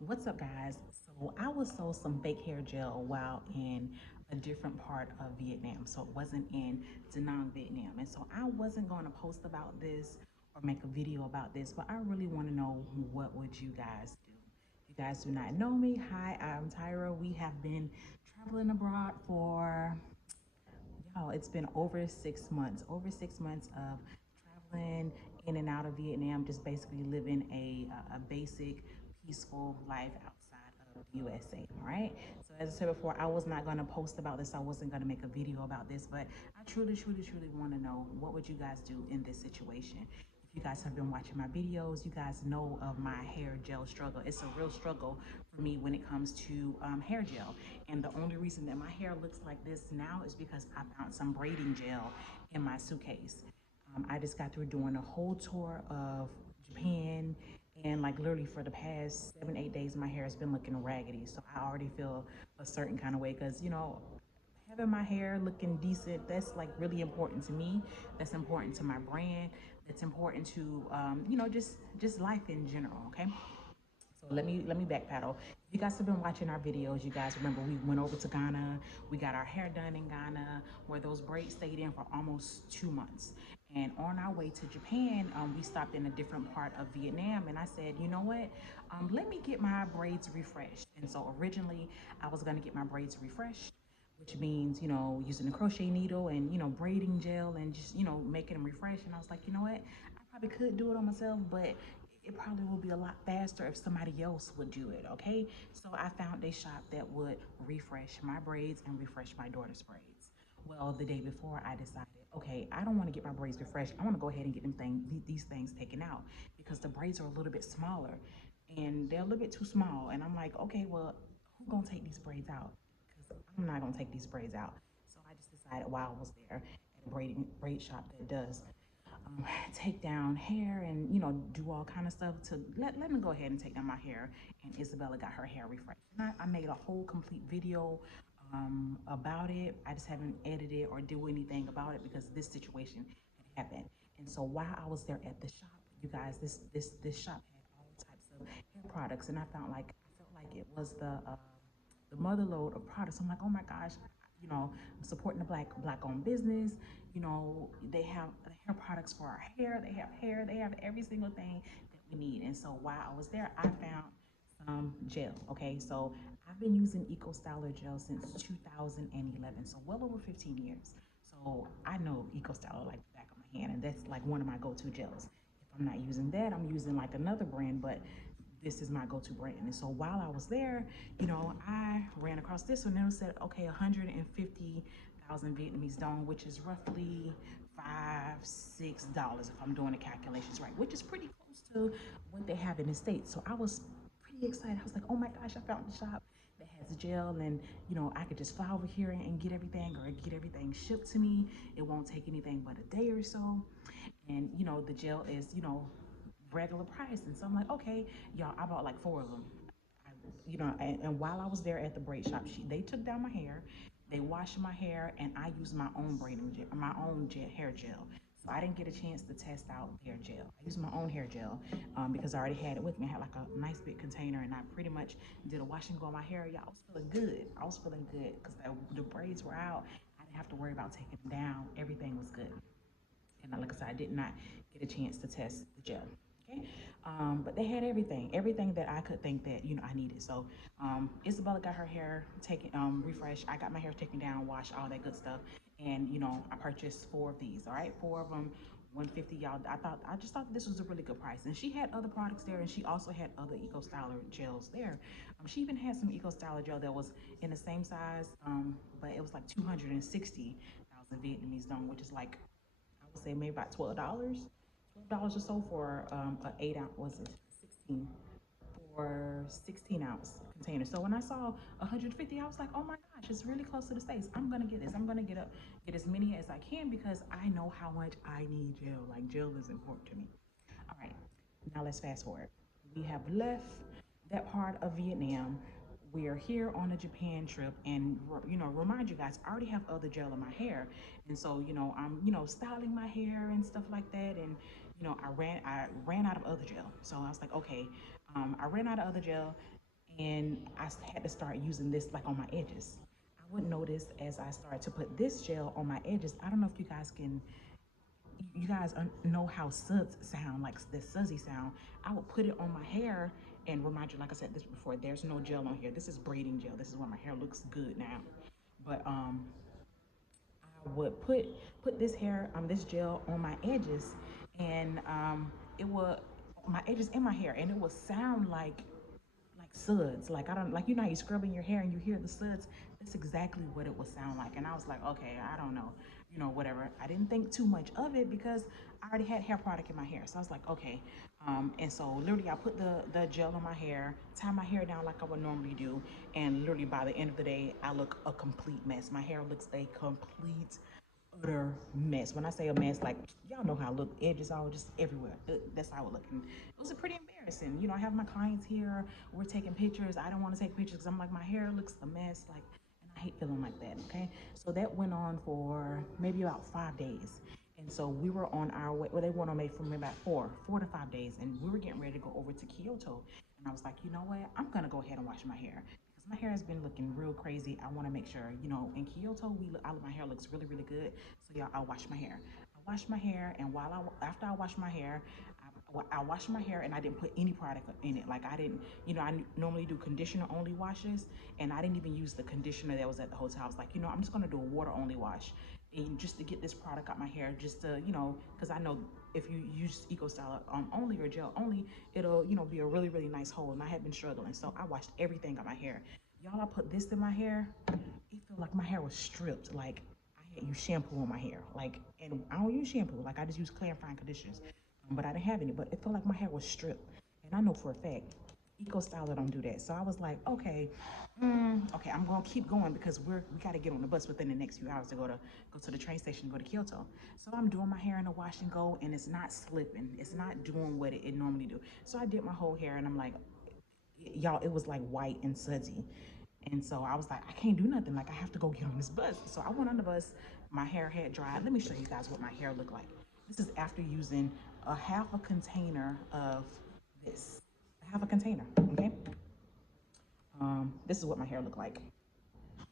What's up, guys? So I was sold some fake hair gel while in a different part of Vietnam. So it wasn't in Da Nang, Vietnam. And so I wasn't going to post about this or make a video about this, but I really want to know, what would you guys do? If you guys do not know me, hi, I'm Tyra. We have been traveling abroad for, y'all, it's been over 6 months of traveling in and out of Vietnam, just basically living a basic, peaceful life outside of the USA, all right? So as I said before, I was not going to post about this. I wasn't going to make a video about this, but I truly want to know, what would you guys do in this situation? If you guys have been watching my videos, you guys know of my hair gel struggle. It's a real struggle for me when it comes to hair gel. And the only reason that my hair looks like this now is because I found some braiding gel in my suitcase. I just got through doing a whole tour of Japan, and like literally for the past 7, 8 days, my hair has been looking raggedy. So I already feel a certain kind of way because, having my hair looking decent, that's like really important to me. That's important to my brand. That's important to, just life in general. Okay. So let me backpedal. If you guys have been watching our videos, you guys remember we went over to Ghana. We got our hair done in Ghana, where those braids stayed in for almost 2 months. And on our way to Japan, we stopped in a different part of Vietnam, and I said, you know what? Let me get my braids refreshed. And so originally, I was gonna get my braids refreshed, which means, using a crochet needle and, braiding gel and just, making them refresh. And I was like, you know what? I probably could do it on myself, but it probably will be a lot faster if somebody else would do it, okay? So I found a shop that would refresh my braids and refresh my daughter's braids. Well, the day before, I decided, okay, I don't want to get my braids refreshed. I want to go ahead and get these things taken out, because the braids are a little bit smaller and they're a little bit too small. And I'm like, okay, well, who's gonna take these braids out? Because I'm not gonna take these braids out. So I just decided while I was there at a braid shop that does take down hair and, do all kind of stuff, to let me go ahead and take down my hair. And Isabella got her hair refreshed, and I made a whole complete video about it. I just haven't edited or do anything about it because this situation had happened. And so while I was there at the shop, you guys, this shop had all types of hair products, and I felt like it was the mother load of products. I'm like, oh my gosh, I'm supporting the black owned business. They have hair products for our hair, they have every single thing that we need. And so while I was there, I found some gel. Okay, so I've been using Eco Styler gel since 2011, so well over 15 years. So I know Eco Styler like the back of my hand, and that's like one of my go-to gels. If I'm not using that, I'm using like another brand, but this is my go-to brand. And so while I was there, I ran across this one, and it said, okay, 150,000 Vietnamese dong, which is roughly $5, $6 if I'm doing the calculations right, which is pretty close to what they have in the States. So I was pretty excited. I was like, oh my gosh, I found the shop that has the gel, and I could just fly over here and get everything, or get everything shipped to me. It won't take anything but a day or so. And the gel is, regular price. And so I'm like, okay, y'all, I bought like four of them. And while I was there at the braid shop, they took down my hair, they washed my hair, and I used my own braiding gel, my own hair gel. So I didn't get a chance to test out their gel. I used my own hair gel, because I already had it with me. I had like a nice big container, and I pretty much did a wash and go on my hair. Y'all, I was feeling good. I was feeling good because the braids were out. I didn't have to worry about taking them down. Everything was good. And like I said, I did not get a chance to test the gel. Okay, but they had everything that I could think that I needed. So Isabella got her hair taken, refreshed. I got my hair taken down, washed, all that good stuff, and I purchased four of these. All right, four of them. 150, y'all. I just thought this was a really good price. And she had other products there, and she also had other Eco Styler gels there. She even had some Eco Styler gel that was in the same size, but it was like 260,000 Vietnamese dong, which is like, I would say maybe about $12 or so for an 8 ounce, was it 16, for 16-ounce container. So when I saw 150, I was like, oh my gosh, it's really close to the States. I'm gonna get this. I'm gonna get as many as I can, because I know how much I need gel. Like, gel is important to me. All right, now let's fast forward. We have left that part of Vietnam. We are here on a Japan trip, and remind you guys, I already have other gel in my hair, and so I'm styling my hair and stuff like that, and I ran out of other gel. So I was like, okay, I ran out of other gel. and I had to start using this like on my edges. I would notice as I started to put this gel on my edges. I don't know if you guys know how suds sound, like the sudsy sound. I would put it on my hair and remind you, like I said this before, there's no gel on here. This is braiding gel. This is why my hair looks good now. But I would put this gel on my edges, and it would my edges in my hair, and it would sound like suds. Like I don't like you know how you scrubbing your hair and you hear the suds. That's exactly what it would sound like. And I was like, okay, I don't know, whatever. I didn't think too much of it because I already had hair product in my hair. So I was like, okay. And so literally I put the gel on my hair, tie my hair down like I would normally do, and literally by the end of the day, I look a complete mess. My hair looks a complete utter mess. When I say a mess, like y'all know how I look, edges all just everywhere. That's how I look. And it was pretty embarrassing. I have my clients here, we're taking pictures. I don't want to take pictures because I'm like, my hair looks a mess. Like, and I hate feeling like that. Okay. So that went on for maybe about 5 days. And so we were on our way. Well, they went on maybe for maybe about 4 to 5 days, and we were getting ready to go over to Kyoto. And I was like, you know what? I'm gonna go ahead and wash my hair because my hair has been looking real crazy. I want to make sure, in Kyoto, my hair looks really, really good. So yeah, I'll wash my hair. I wash my hair, and after I wash my hair, I wash my hair, and I didn't put any product in it. Like I didn't, I normally do conditioner only washes, and I didn't even use the conditioner that was at the hotel. I was like, I'm just gonna do a water only wash, and just to get this product out my hair, just to, because I know if you use Eco Styler only or gel only, it'll, be a really, really nice hold. And I had been struggling, so I washed everything out my hair. Y'all, I put this in my hair. It felt like my hair was stripped. Like I had used shampoo on my hair. Like, and I don't use shampoo. Like I just use clarifying conditioners, but I didn't have any. But it felt like my hair was stripped, and I know for a fact Eco Styler don't do that. So I was like, okay, okay, I'm gonna keep going because we got to get on the bus within the next few hours to go to the train station, go to Kyoto. So I'm doing my hair in the wash and go, and it's not slipping. It's not doing what it normally do. So I did my whole hair, and I'm like, y'all, it was like white and sudsy. And so I was like, I can't do nothing. Like I have to go get on this bus. So I went on the bus. My hair had dried. Let me show you guys what my hair looked like. This is after using a half a container of this. A half a container. Okay. This is what my hair looked like. I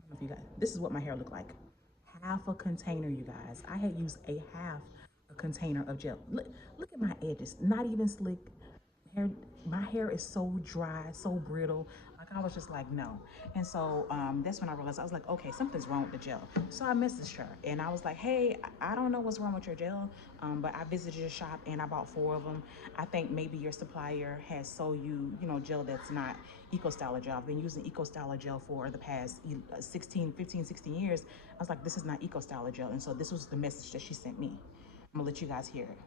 don't know if you guys. This is what my hair looked like. Half a container, you guys. I had used half a container of gel. Look at my edges. Not even slick. Hair, my hair is so dry, so brittle. Like I was just like, no. And so that's when I realized, I was like, okay, something's wrong with the gel. So I messaged her and I was like, hey, I don't know what's wrong with your gel, but I visited your shop and I bought 4 of them. I think maybe your supplier has sold you, gel that's not Eco Styler gel. I've been using Eco Styler gel for the past 16 years. I was like, this is not Eco Styler gel. And so this was the message that she sent me. I'm gonna let you guys hear it.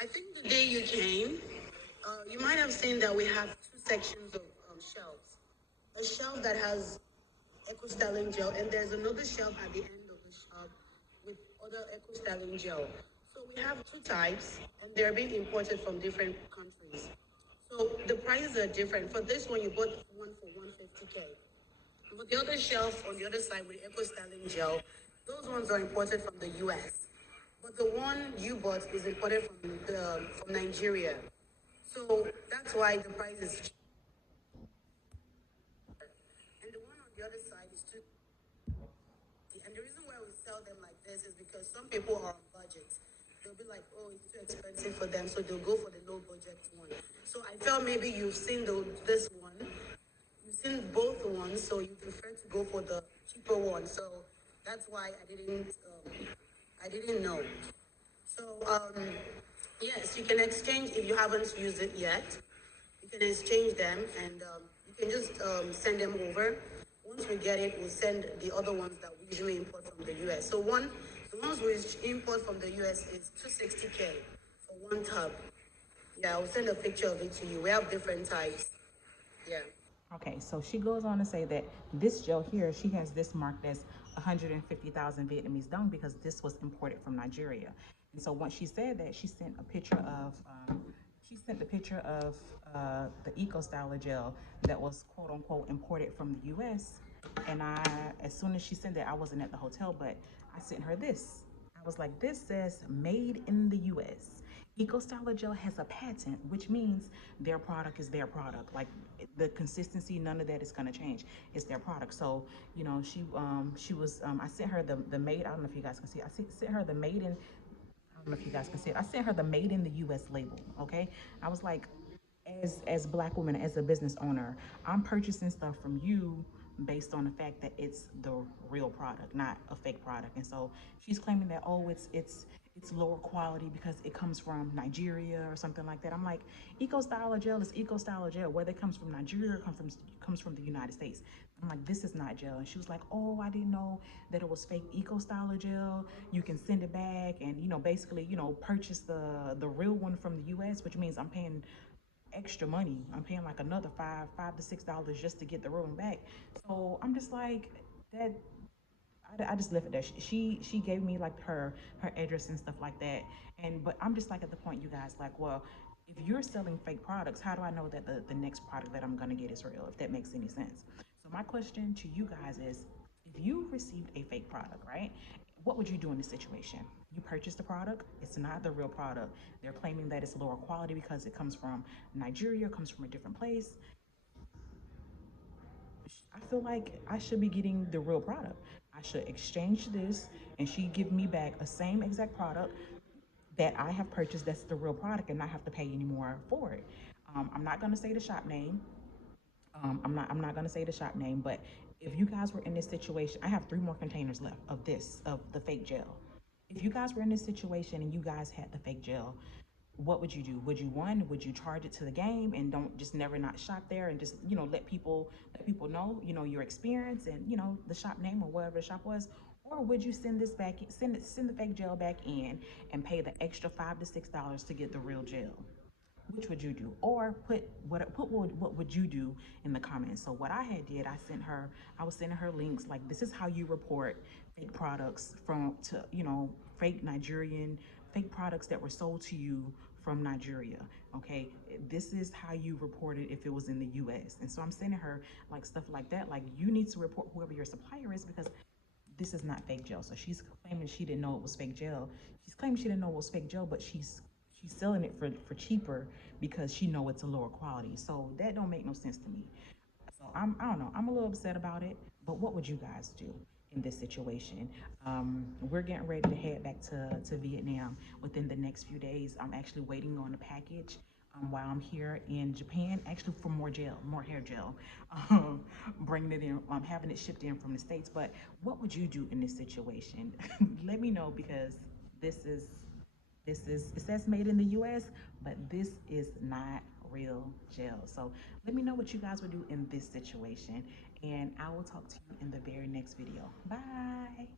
I think the day you came, you might have seen that we have 2 sections of shelves. A shelf that has eco styling gel, and there's another shelf at the end of the shop with other eco styling gel. So we have 2 types, and they're being imported from different countries. So the prices are different. For this one, you bought one for 150K. But the other shelf on the other side with eco styling gel, those ones are imported from the US. But the one you bought is imported from Nigeria. So that's why the price is cheaper. And the one on the other side is too. And the reason why we sell them like this is because some people are on budget. They'll be like, oh, it's too expensive for them, so they'll go for the low budget one. So I felt maybe you've seen this one, you've seen both ones, so you prefer to go for the cheaper one. So that's why I didn't know. So yes, you can exchange if you haven't used it yet. You can exchange them, and you can just send them over. Once we get it, we'll send the other ones that we usually import from the US. So the ones we import from the US is 260K for one tub. Yeah, I'll send a picture of it to you. We have different types. Yeah. Okay, so she goes on to say that this gel here, she has this marked as 150,000 Vietnamese dong because this was imported from Nigeria. And so once she said that, she sent the picture of the Eco Styler gel that was quote unquote imported from the U.S. And as soon as she sent that, I wasn't at the hotel, but I sent her this. I was like, this says made in the U.S. Eco Styler Gel has a patent, which means their product is their product. Like the consistency, none of that is gonna change. It's their product. So she was I sent her the made. I don't know if you guys can see. Sent her the made in. I don't know if you guys can see it. I sent her the made in the U.S. label. Okay, I was like, as Black women, as a business owner, I'm purchasing stuff from you based on the fact that it's the real product, not a fake product. And so she's claiming that, oh, it's lower quality because it comes from Nigeria or something like that. I'm like, Eco Styler Gel is Eco Styler Gel, whether it comes from Nigeria or comes from the United States. I'm like, this is not gel. And she was like, oh, I didn't know that it was fake Eco Styler Gel. You can send it back and, basically, purchase the real one from the US, which means I'm paying extra money. I'm paying like another five to $6 just to get the room back. So I'm just like that. I just left it there. She gave me like her address and stuff like that. But I'm just like at the point, you guys, like, well, if you're selling fake products, how do I know that the next product that I'm gonna get is real? If that makes any sense. So my question to you guys is, if you received a fake product, right? What would you do in this situation? You purchased the product, it's not the real product. They're claiming that it's lower quality because it comes from Nigeria, comes from a different place. I feel like I should be getting the real product. I should exchange this and she give me back a same exact product that I have purchased that's the real product and not have to pay any more for it. I'm not gonna say the shop name. I'm not gonna say the shop name, but if you guys were in this situation, I have 3 more containers left of the fake gel. If you guys were in this situation and you guys had the fake gel, what would you do? Would you charge it to the game and don't just never not shop there and just let people know your experience and the shop name or whatever the shop was, or would you send the fake gel back in and pay the extra $5 to $6 to get the real gel? Which would you do? Or what would you do in the comments? So what I had did, I was sending her links like, this is how you report fake products from to fake Nigerian fake products that were sold to you from Nigeria. Okay, this is how you report it if it was in the US. And so I'm sending her like stuff like that, like, you need to report whoever your supplier is, because this is not fake gel. So she's claiming she didn't know it was fake gel. She's claiming she didn't know it was fake gel, but she's selling it for cheaper because she know it's a lower quality. So that don't make no sense to me. So I don't know. I'm a little upset about it. But what would you guys do in this situation? We're getting ready to head back to Vietnam within the next few days. I'm actually waiting on a package while I'm here in Japan, actually for more gel, more hair gel, um, bringing it in, having it shipped in from the States. But what would you do in this situation? Let me know, because this is it says made in the US, but this is not real gel. So let me know what you guys would do in this situation, and I will talk to you in the very next video. Bye.